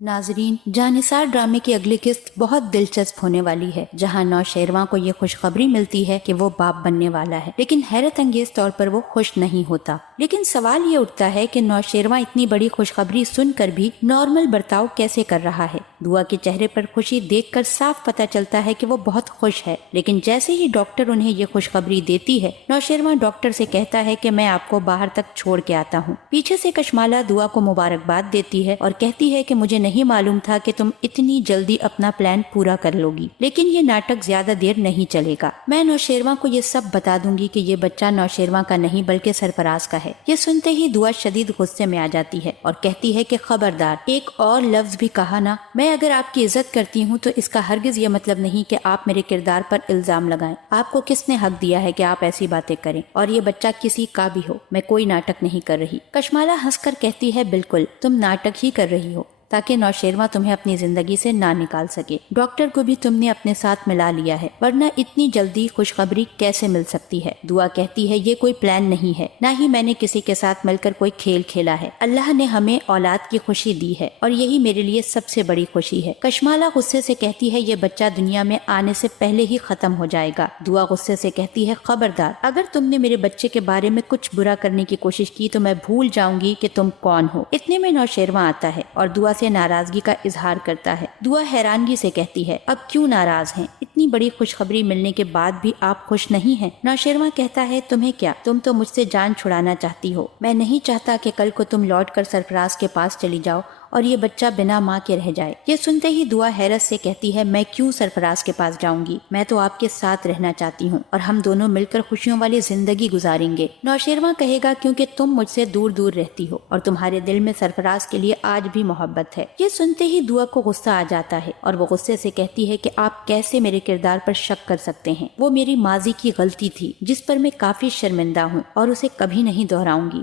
ناظرین، جانثار ڈرامے کی اگلی قسط بہت دلچسپ ہونے والی ہے، جہاں نوشیروان کو یہ خوشخبری ملتی ہے کہ وہ باپ بننے والا ہے، لیکن حیرت انگیز طور پر وہ خوش نہیں ہوتا۔ لیکن سوال یہ اٹھتا ہے کہ نوشیروان اتنی بڑی خوشخبری سن کر بھی نارمل برتاؤ کیسے کر رہا ہے؟ دعا کے چہرے پر خوشی دیکھ کر صاف پتہ چلتا ہے کہ وہ بہت خوش ہے، لیکن جیسے ہی ڈاکٹر انہیں یہ خوشخبری دیتی ہے، نوشیروان ڈاکٹر سے کہتا ہے کہ میں آپ کو باہر تک چھوڑ کے آتا ہوں۔ پیچھے سے کشمالہ دعا کو مبارکباد دیتی ہے اور کہتی ہے کہ مجھے نہیں معلوم تھا کہ تم اتنی جلدی اپنا پلان پورا کر لو گی، لیکن یہ ناٹک زیادہ دیر نہیں چلے گا۔ میں نوشیروان کو یہ سب بتا دوں گی کہ یہ بچہ نوشیروان کا نہیں بلکہ سرفراز کا ہے۔ یہ سنتے ہی دعا شدید غصے میں آ جاتی ہے اور کہتی ہے کہ خبردار، ایک اور لفظ بھی کہا نا، میں اگر آپ کی عزت کرتی ہوں تو اس کا ہرگز یہ مطلب نہیں کہ آپ میرے کردار پر الزام لگائیں۔ آپ کو کس نے حق دیا ہے کہ آپ ایسی باتیں کریں؟ اور یہ بچہ کسی کا بھی ہو، میں کوئی ناٹک نہیں کر رہی۔ کشمالہ ہنس کر کہتی ہے بالکل، تم ناٹک ہی کر رہی ہو تاکہ نوشیروان تمہیں اپنی زندگی سے نہ نکال سکے۔ ڈاکٹر کو بھی تم نے اپنے ساتھ ملا لیا ہے، ورنہ اتنی جلدی خوشخبری کیسے مل سکتی ہے؟ دعا کہتی ہے یہ کوئی پلان نہیں ہے، نہ ہی میں نے کسی کے ساتھ مل کر کوئی کھیل کھیلا ہے۔ اللہ نے ہمیں اولاد کی خوشی دی ہے اور یہی میرے لیے سب سے بڑی خوشی ہے۔ کشمالہ غصے سے کہتی ہے یہ بچہ دنیا میں آنے سے پہلے ہی ختم ہو جائے گا۔ دعا غصے سے کہتی ہے خبردار، اگر تم نے میرے بچے کے بارے میں کچھ برا کرنے کی کوشش کی تو میں بھول جاؤں گی کہ تم کون ہو۔ اتنے میں نوشیروان آتا ہے اور دعا سے ناراضگی کا اظہار کرتا ہے۔ دعا حیرانگی سے کہتی ہے اب کیوں ناراض ہیں؟ اتنی بڑی خوشخبری ملنے کے بعد بھی آپ خوش نہیں ہیں؟ نوشیروان کہتا ہے تمہیں کیا، تم تو مجھ سے جان چھڑانا چاہتی ہو۔ میں نہیں چاہتا کہ کل کو تم لوٹ کر سرفراز کے پاس چلی جاؤ اور یہ بچہ بنا ماں کے رہ جائے۔ یہ سنتے ہی دعا حیرت سے کہتی ہے میں کیوں سرفراز کے پاس جاؤں گی؟ میں تو آپ کے ساتھ رہنا چاہتی ہوں اور ہم دونوں مل کر خوشیوں والی زندگی گزاریں گے۔ نوشیروان کہے گا کیونکہ تم مجھ سے دور دور رہتی ہو اور تمہارے دل میں سرفراز کے لیے آج بھی محبت ہے۔ یہ سنتے ہی دعا کو غصہ آ جاتا ہے اور وہ غصے سے کہتی ہے کہ آپ کیسے میرے کردار پر شک کر سکتے ہیں؟ وہ میری ماضی کی غلطی تھی جس پر میں کافی شرمندہ ہوں اور اسے کبھی نہیں دہراؤں گی۔